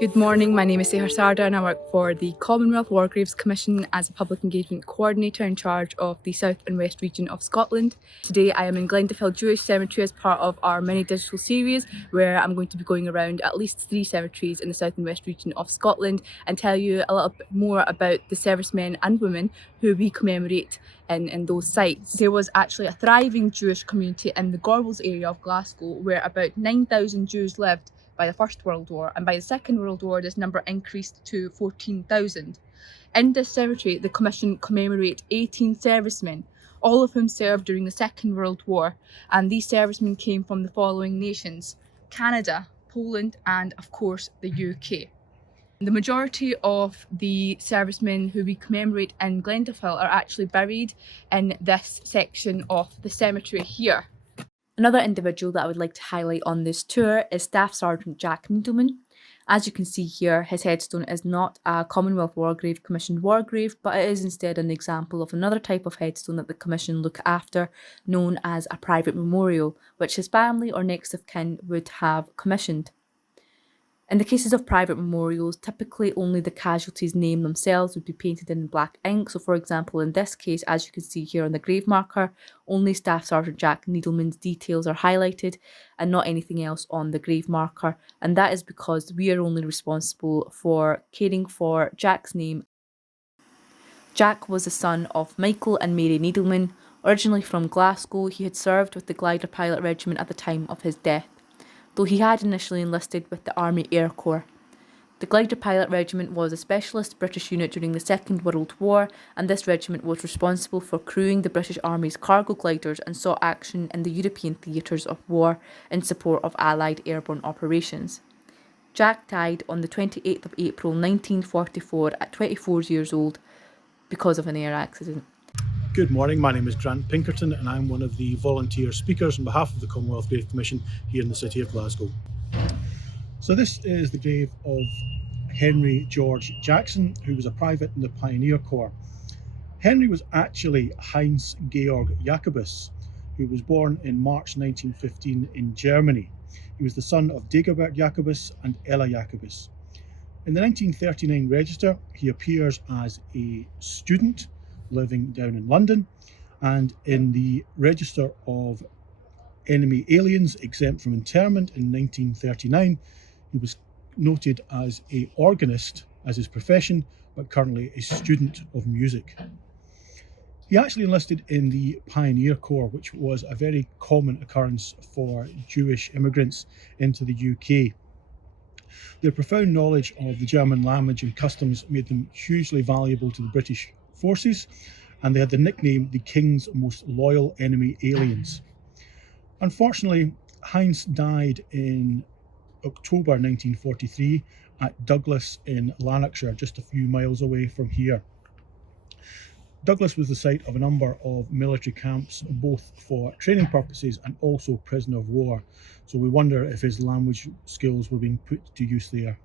Good morning, my name is Seigler Sarda and I work for the Commonwealth War Graves Commission as a Public Engagement Coordinator in charge of the South and West region of Scotland. Today I am in Glenduffhill Jewish Cemetery as part of our mini digital series where I'm going to be going around at least 3 cemeteries in the South and West region of Scotland and tell you a little bit more about the servicemen and women who we commemorate in those sites. There was actually a thriving Jewish community in the Gorbals area of Glasgow where about 9,000 Jews lived by the First World War, and by the Second World War this number increased to 14,000. In this cemetery the Commission commemorate 18 servicemen, all of whom served during the Second World War, and these servicemen came from the following nations: Canada, Poland and of course the UK. The majority of the servicemen who we commemorate in Glenduffhill are actually buried in this section of the cemetery here. Another individual that I would like to highlight on this tour is Staff Sergeant Jack Needleman. As you can see here, his headstone is not a Commonwealth War Grave Commission war grave, but it is instead an example of another type of headstone that the Commission look after, known as a private memorial, which his family or next of kin would have commissioned. In the cases of private memorials, typically only the casualties' name themselves would be painted in black ink. So for example, in this case, as you can see here on the grave marker, only Staff Sergeant Jack Needleman's details are highlighted and not anything else on the grave marker. And that is because we are only responsible for caring for Jack's name. Jack was the son of Michael and Mary Needleman. Originally from Glasgow, he had served with the Glider Pilot Regiment at the time of his death, though he had initially enlisted with the Army Air Corps. The Glider Pilot Regiment was a specialist British unit during the Second World War, and this regiment was responsible for crewing the British Army's cargo gliders and saw action in the European theatres of war in support of Allied airborne operations. Jack died on the 28th of April 1944 at 24 years old because of an air accident. Good morning, my name is Grant Pinkerton and I'm one of the volunteer speakers on behalf of the Commonwealth Grave Commission here in the city of Glasgow. So this is the grave of Henry George Jackson, who was a private in the Pioneer Corps. Henry was actually Heinz Georg Jacobus, who was born in March 1915 in Germany. He was the son of Dagobert Jacobus and Ella Jacobus. In the 1939 register, he appears as a student living down in London, and in the register of enemy aliens exempt from interment in 1939 he was noted as a organist as his profession, but currently a student of music. He actually enlisted in the Pioneer Corps, which was a very common occurrence for Jewish immigrants into the UK. Their profound knowledge of the German language and customs made them hugely valuable to the British forces, and they had the nickname the King's Most Loyal Enemy Aliens. Unfortunately, Heinz died in October 1943 at Douglas in Lanarkshire, just a few miles away from here. Douglas was the site of a number of military camps, both for training purposes and also prisoner of war, so we wonder if his language skills were being put to use there.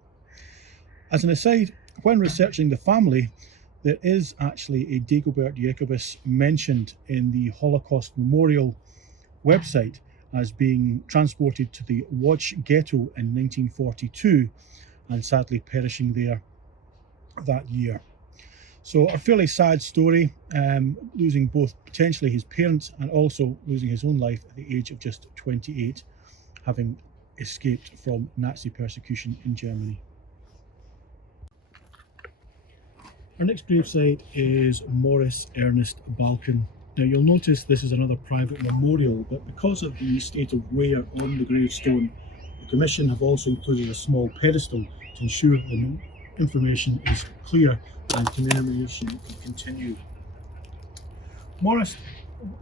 As an aside, when researching the family, there is actually a Dagobert Jacobus mentioned in the Holocaust Memorial website as being transported to the Łódź ghetto in 1942 and sadly perishing there that year. So a fairly sad story, losing both potentially his parents and also losing his own life at the age of just 28, having escaped from Nazi persecution in Germany. Our next gravesite is Morris Ernest Balkan. Now you'll notice this is another private memorial, but because of the state of wear on the gravestone, the Commission have also included a small pedestal to ensure the information is clear and commemoration can continue. Morris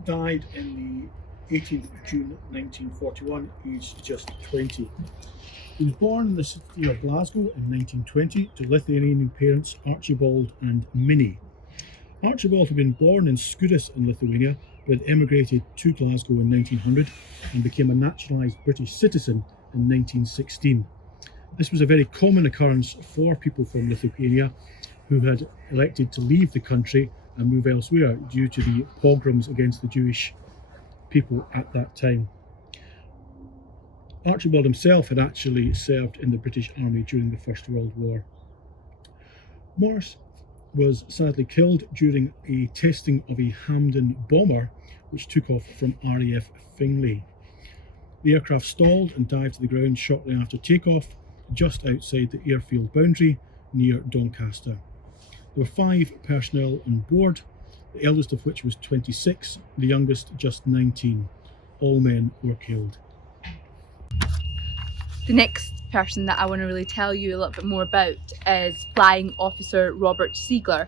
died in the 18th of June 1941, aged just 20. He was born in the city of Glasgow in 1920 to Lithuanian parents Archibald and Minnie. Archibald had been born in Skouras in Lithuania, but had emigrated to Glasgow in 1900 and became a naturalised British citizen in 1916. This was a very common occurrence for people from Lithuania who had elected to leave the country and move elsewhere due to the pogroms against the Jewish people at that time. Archibald himself had actually served in the British Army during the First World War. Morris was sadly killed during a testing of a Hampden bomber which took off from RAF Fingley. The aircraft stalled and dived to the ground shortly after takeoff, just outside the airfield boundary near Doncaster. There were 5 personnel on board, the eldest of which was 26, the youngest just 19. All men were killed. The next person that I want to really tell you a little bit more about is Flying Officer Robert Seigler.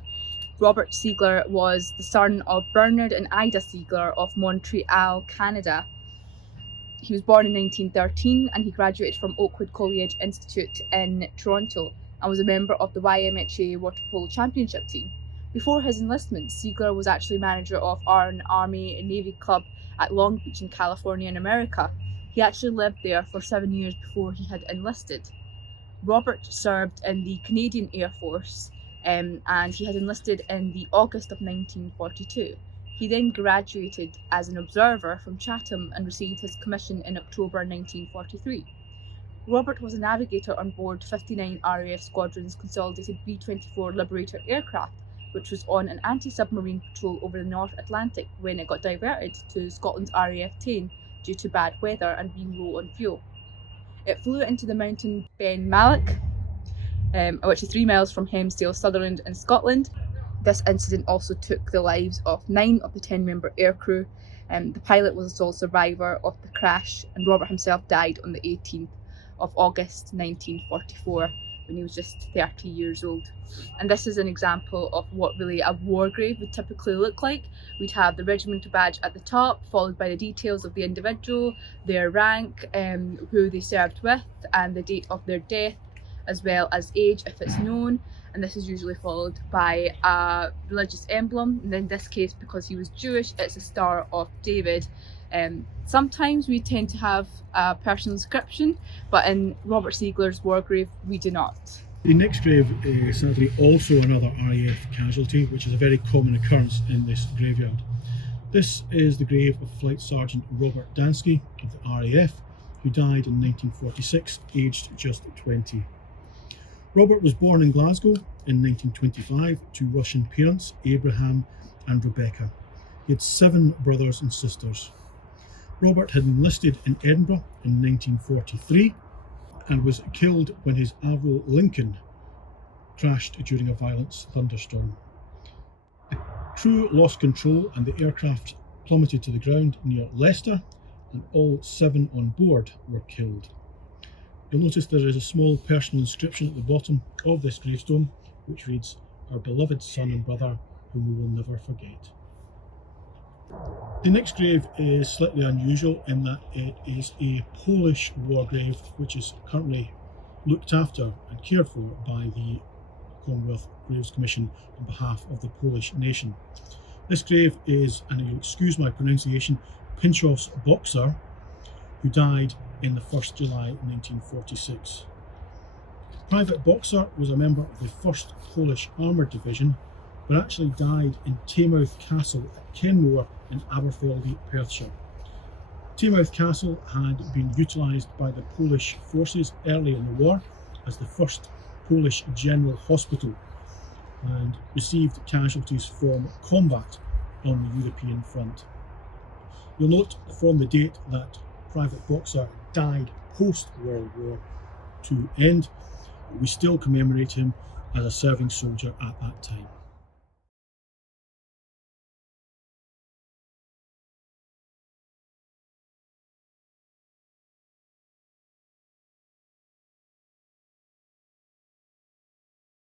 Robert Seigler was the son of Bernard and Ida Seigler of Montreal, Canada. He was born in 1913 and he graduated from Oakwood College Institute in Toronto and was a member of the YMHA Water Polo Championship team. Before his enlistment, Seigler was actually manager of an Army and Navy club at Long Beach in California in America. He actually lived there for 7 years before he had enlisted. Robert served in the Canadian Air Force and he had enlisted in the August of 1942. He then graduated as an observer from Chatham and received his commission in October 1943. Robert was a navigator on board 59 RAF Squadron's consolidated B-24 Liberator aircraft, which was on an anti-submarine patrol over the North Atlantic when it got diverted to Scotland's RAF Tain due to bad weather and being low on fuel. It flew into the mountain Ben Malach, which is 3 miles from Hemsdale, Sutherland in Scotland. This incident also took the lives of 9 of the 10-member aircrew. The pilot was the sole survivor of the crash, and Robert himself died on the 18th of August 1944 when he was just 30 years old. And this is an example of what really a war grave would typically look like. We'd have the regimental badge at the top, followed by the details of the individual, their rank, who they served with, and the date of their death, as well as age if it's known. And this is usually followed by a religious emblem. And in this case, because he was Jewish, it's a Star of David. Sometimes we tend to have a personal inscription, but in Robert Seigler's war grave, we do not. The next grave is sadly also another RAF casualty, which is a very common occurrence in this graveyard. This is the grave of Flight Sergeant Robert Dansky of the RAF, who died in 1946, aged just 20. Robert was born in Glasgow in 1925 to Russian parents, Abraham and Rebecca. He had 7 brothers and sisters. Robert had enlisted in Edinburgh in 1943 and was killed when his Avro Lincoln crashed during a violent thunderstorm. The crew lost control and the aircraft plummeted to the ground near Leicester, and all 7 on board were killed. You'll notice there is a small personal inscription at the bottom of this gravestone which reads, "Our beloved son and brother, whom we will never forget." The next grave is slightly unusual in that it is a Polish war grave which is currently looked after and cared for by the Commonwealth Graves Commission on behalf of the Polish nation. This grave is, and you'll excuse my pronunciation, Pinchos Boxer, who died in the 1st July 1946. Private Boxer was a member of the 1st Polish Armoured Division, but actually died in Taymouth Castle at Kenmore in Aberfeldy, Perthshire. Taymouth Castle had been utilised by the Polish forces early in the war as the first Polish General Hospital and received casualties from combat on the European front. You'll note from the date that Private Boxer died post-World War II end. We still commemorate him as a serving soldier at that time.